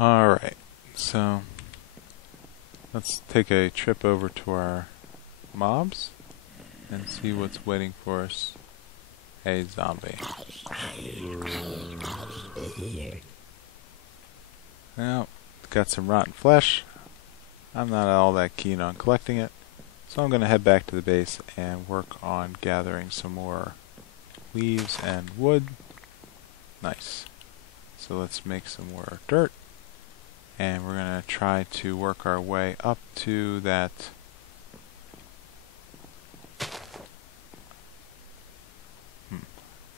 Alright, so let's take a trip over to our mobs and see what's waiting for us. Hey, zombie. Now, got some rotten flesh. I'm not all that keen on collecting it, so I'm going to head back to the base and work on gathering some more leaves and wood. Nice. So let's make some more dirt, and we're going to try to work our way up to that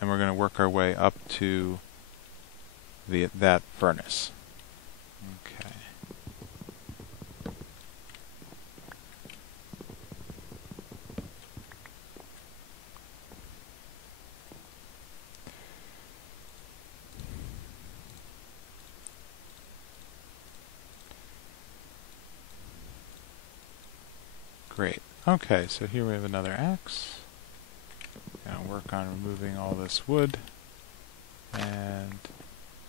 and we're going to work our way up to that furnace. Okay. Great. Okay, so here we have another axe. Gonna work on removing all this wood and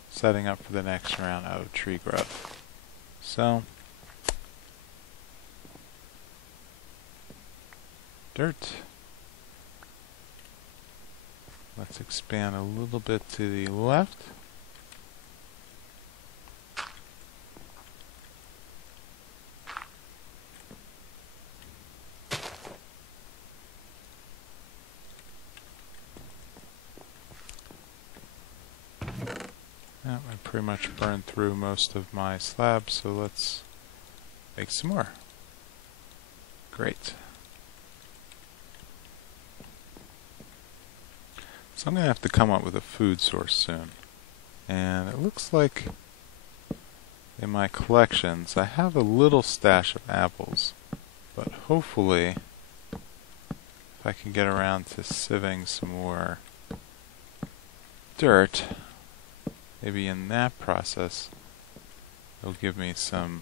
setting up for the next round of tree growth. So, dirt. Let's expand a little bit to the left. I pretty much burned through most of my slabs, so let's make some more. Great. So I'm going to have to come up with a food source soon. And it looks like in my collections I have a little stash of apples, but hopefully if I can get around to sieving some more dirt, maybe in that process it'll give me some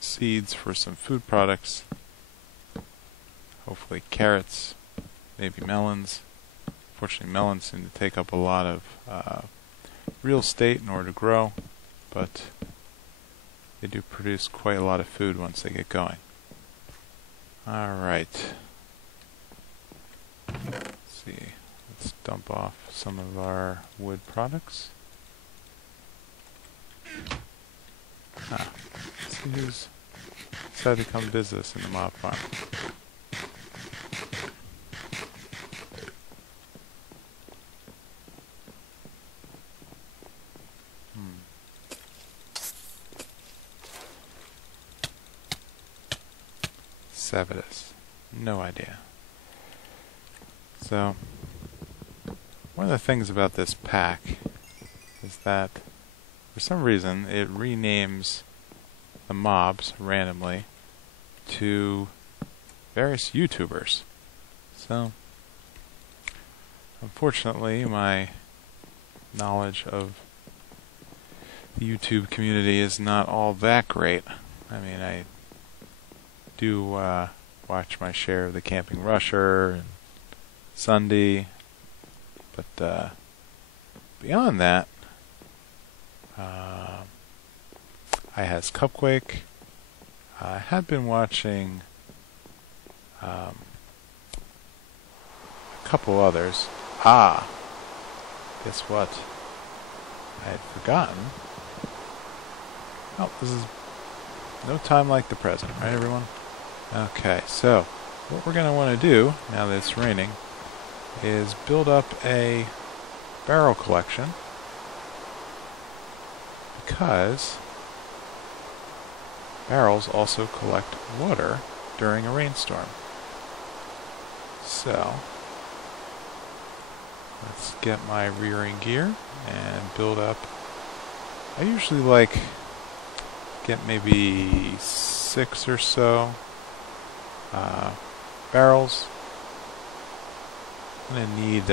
seeds for some food products. Hopefully carrots, maybe melons. Fortunately, melons seem to take up a lot of real estate in order to grow, but they do produce quite a lot of food once they get going. Alright. Let's see. Let's dump off some of our wood products. Let's see who's decided to come visit us in the mob farm. Savitus. No idea. So, one of the things about this pack is that for some reason it renames the mobs randomly to various YouTubers. So, unfortunately, my knowledge of the YouTube community is not all that great. I mean, I do watch my share of the Camping Rusher and Sunday, but beyond that, I has Cupquake. I had been watching a couple others. Guess what? I had forgotten. Oh, this is no time like the present, right, everyone? Okay, so what we're going to want to do, now that it's raining, is build up a barrel collection, because barrels also collect water during a rainstorm. So, let's get my rearing gear and build up. I usually get maybe 6 or so barrels. I'm going to need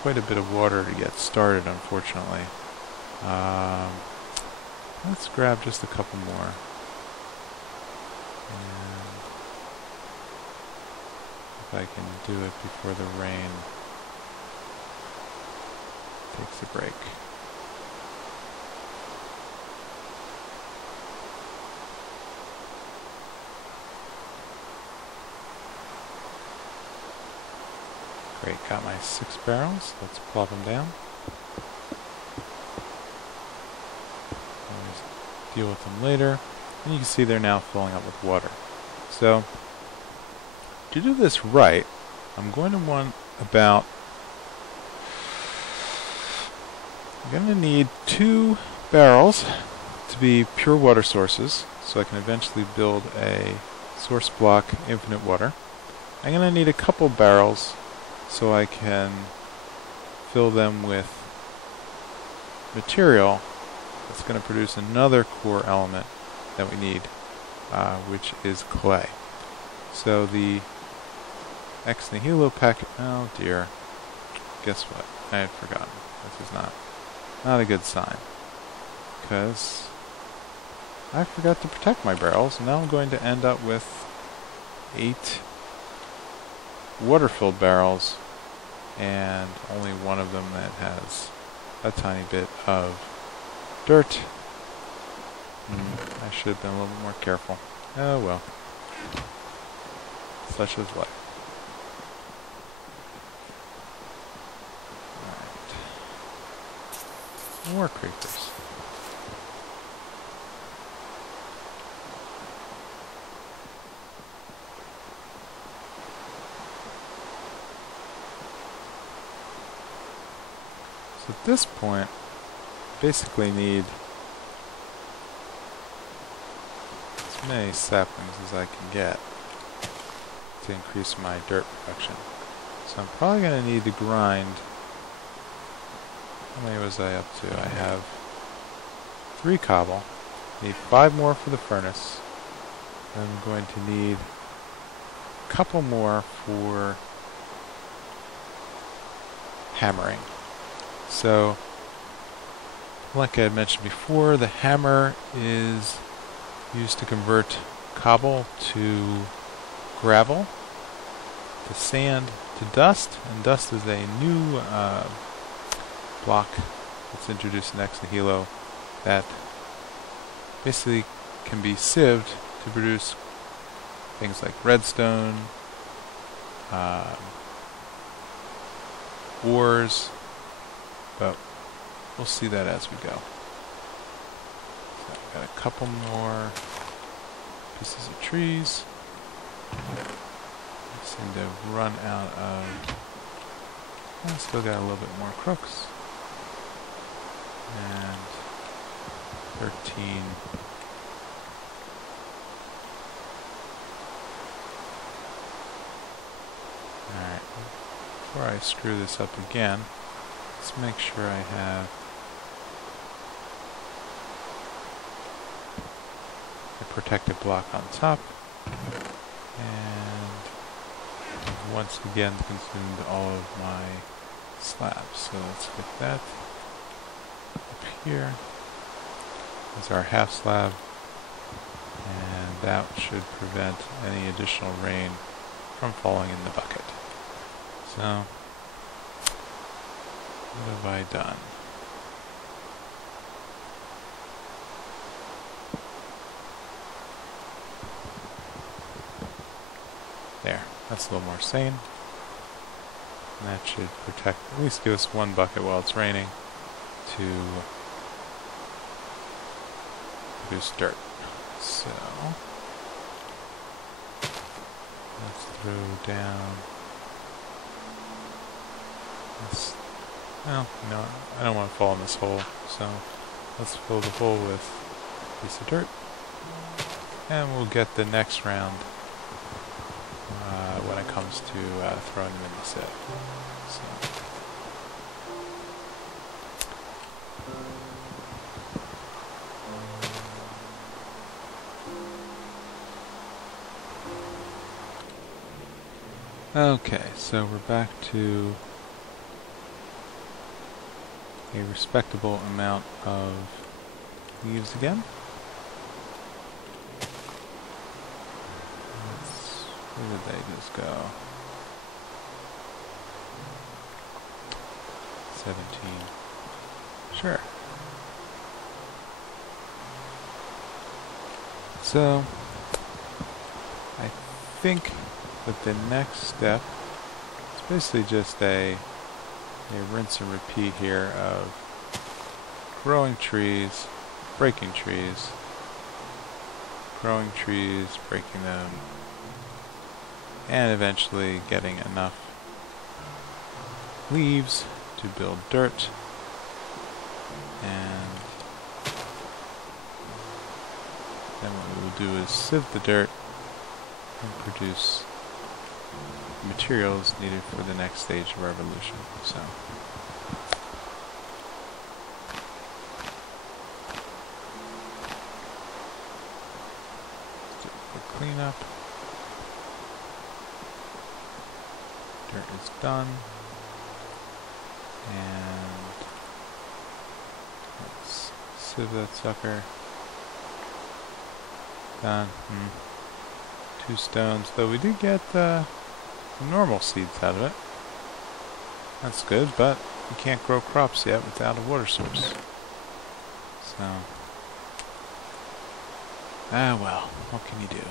quite a bit of water to get started, unfortunately. Let's grab just a couple more. And if I can do it before the rain takes a break. Great, got my 6 barrels. Let's plop them down. Always deal with them later. And you can see they're now filling up with water. So, to do this right, I'm going to want about... I'm going to need 2 barrels to be pure water sources, so I can eventually build a source block infinite water. I'm going to need a couple barrels so I can fill them with material that's going to produce another core element that we need, which is clay. So the ex nihilo packet... Oh dear. Guess what? I had forgotten. This is not a good sign, because I forgot to protect my barrels, and now I'm going to end up with 8 water-filled barrels, and only one of them that has a tiny bit of dirt. I should have been a little bit more careful. Oh well. Such is life. Alright. More creepers. So at this point, basically need as many saplings as I can get to increase my dirt production. So I'm probably going to need to grind. How many was I up to? I have 3 cobble. Need 5 more for the furnace. I'm going to need a couple more for hammering. So, like I had mentioned before, the hammer is used to convert cobble to gravel, to sand, to dust, and dust is a new block that's introduced in ex nihilo that basically can be sieved to produce things like redstone, ores, but we'll see that as we go. So I've got a couple more pieces of trees. I seem to have run out of... I still got a little bit more crooks. And 13. Alright, before I screw this up again, let's make sure I have a protective block on top, and I've once again consumed all of my slabs. So let's get that up here. That's our half slab, and that should prevent any additional rain from falling in the bucket. So, what have I done? There, that's a little more sane. And that should protect, at least give us 1 bucket while it's raining to produce dirt. So, let's throw down this. Well, no, I don't want to fall in this hole, so let's fill the hole with a piece of dirt, and we'll get the next round when it comes to throwing them in the sieve. So. Okay, so we're back to a respectable amount of leaves again. Where did they just go? 17. Sure. So, I think that the next step is basically just a rinse and repeat here of growing trees, breaking trees, growing trees, breaking them, and eventually getting enough leaves to build dirt. And then what we will do is sieve the dirt and produce materials needed for the next stage of our evolution. So let's do a quick cleanup. Dirt is done. And let's sieve that sucker. Done. 2 stones, though we did get normal seeds out of it. That's good, but you can't grow crops yet without a water source. So, well, what can you do?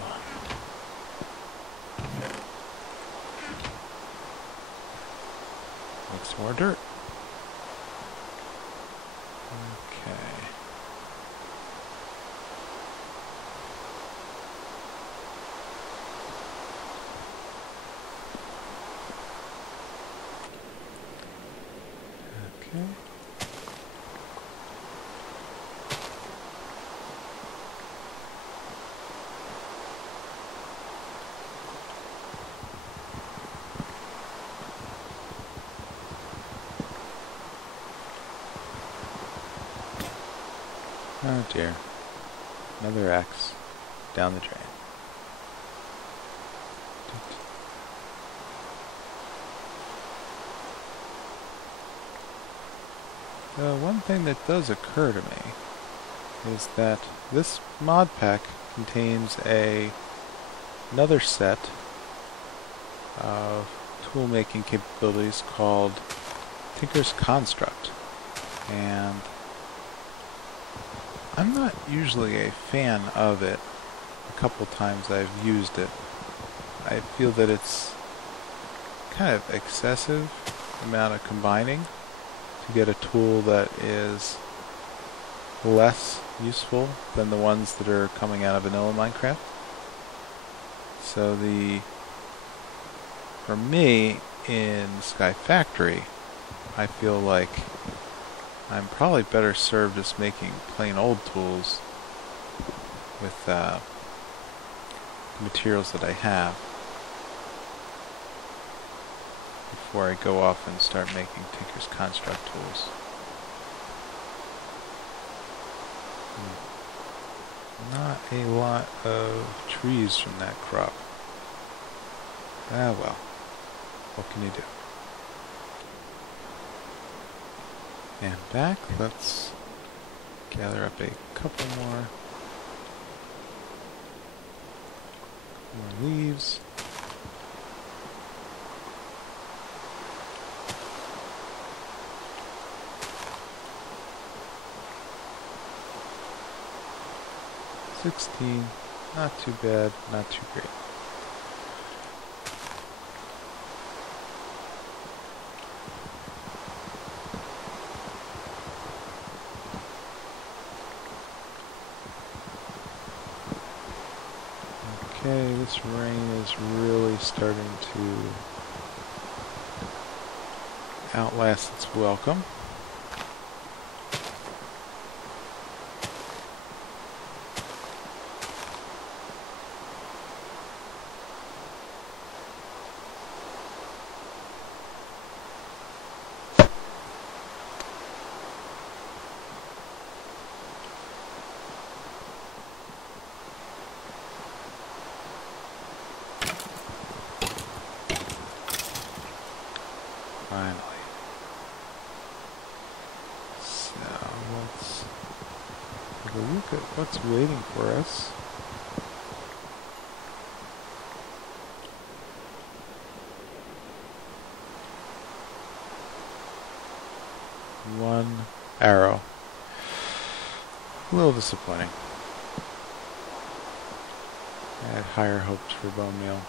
Make some more dirt. Okay. Okay. Oh dear. Another axe down the drain. One thing that does occur to me is that this mod pack contains another set of tool making capabilities called Tinker's Construct, and I'm not usually a fan of it. A couple times I've used it. I feel that it's kind of excessive amount of combining to get a tool that is less useful than the ones that are coming out of vanilla Minecraft. So for me in Sky Factory, I feel like I'm probably better served just making plain old tools with the materials that I have before I go off and start making Tinker's Construct tools. Not a lot of trees from that crop. Ah well, what can you do? And back, let's gather up a couple more leaves. Not too bad, not too great. Okay, this rain is really starting to outlast its welcome. Finally. So let's take a look at what's waiting for us. One arrow. A little disappointing. I had higher hopes for bone meal.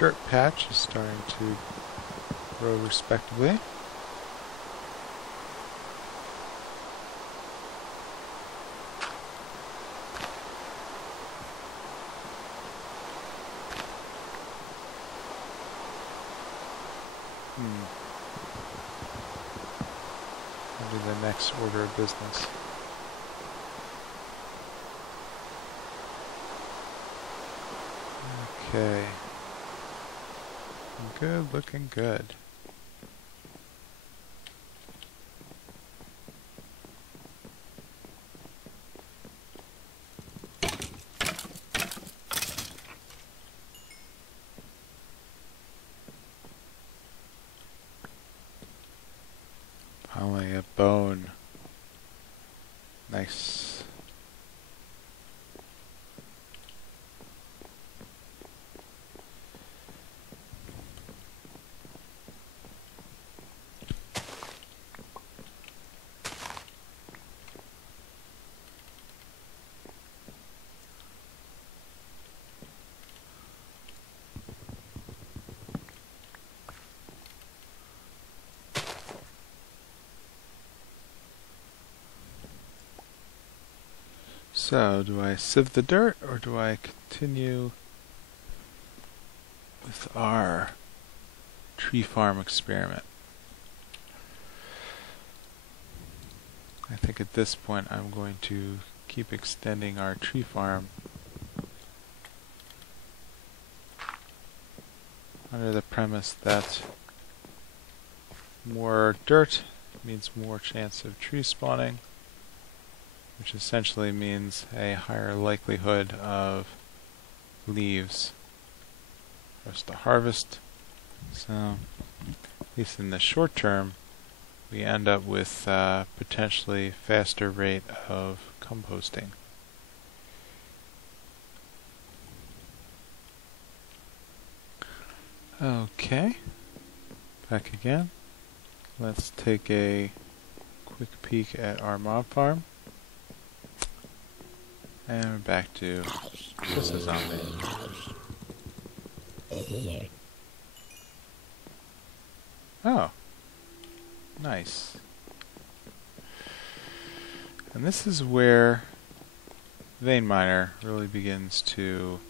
dirt patch is starting to grow respectably. I'll do the next order of business. Okay. Good, looking good. Finally, a bone. Nice. So, do I sieve the dirt, or do I continue with our tree farm experiment? I think at this point I'm going to keep extending our tree farm under the premise that more dirt means more chance of tree spawning, which essentially means a higher likelihood of leaves for us to harvest. So, at least in the short term, we end up with potentially faster rate of composting. Okay, back again. Let's take a quick peek at our mob farm. And we're back to just a zombie. Oh, nice. And this is where vein miner really begins to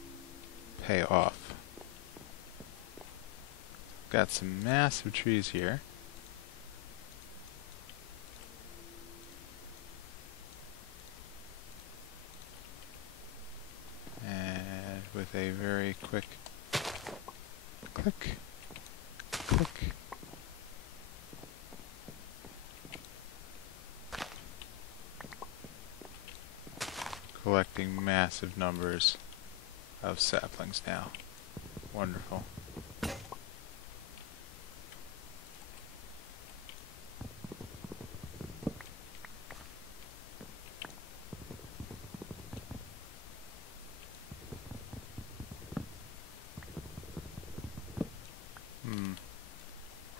pay off. Got some massive trees here. And with a very quick click, click, collecting massive numbers of saplings now. Wonderful.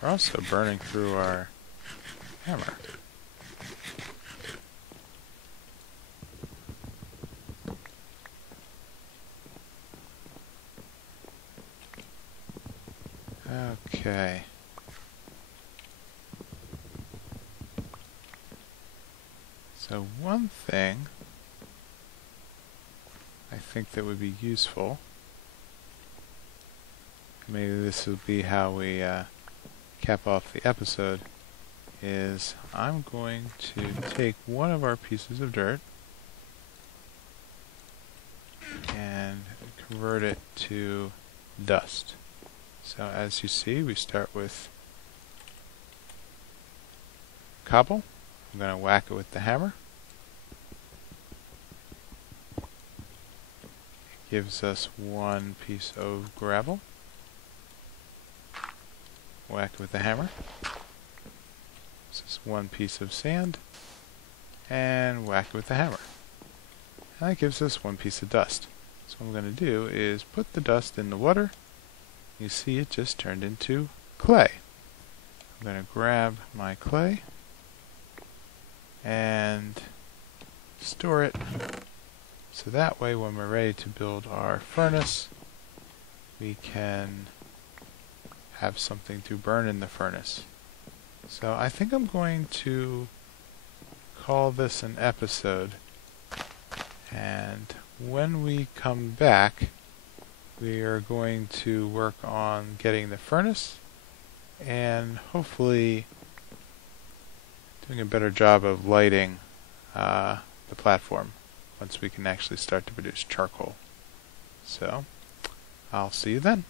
We're also burning through our hammer. Okay. So one thing I think that would be useful, maybe this will be how we cap off the episode, is I'm going to take one of our pieces of dirt and convert it to dust. So as you see, we start with cobble. I'm going to whack it with the hammer. It gives us one piece of gravel. Whack it with the hammer. This is one piece of sand. And whack it with the hammer. And that gives us one piece of dust. So what I'm going to do is put the dust in the water. You see it just turned into clay. I'm going to grab my clay and store it so that way when we're ready to build our furnace we can have something to burn in the furnace. So I think I'm going to call this an episode, and when we come back we are going to work on getting the furnace and hopefully doing a better job of lighting the platform once we can actually start to produce charcoal. So I'll see you then.